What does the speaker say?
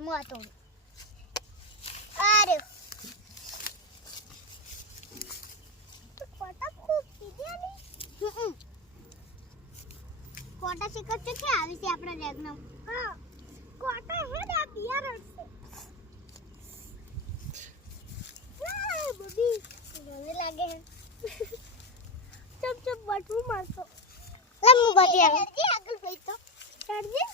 મોતો અરે કોટા ખૂબ કીધેલી કોટા શિકર છે કે આવી છે આપણા રેગનો હા કોટા હે ને બિયાર હશે આ બબી મને લાગે ચપ ચપ બટવું મારતો લે મુ બટી આગળ ભાઈ તો ચડજે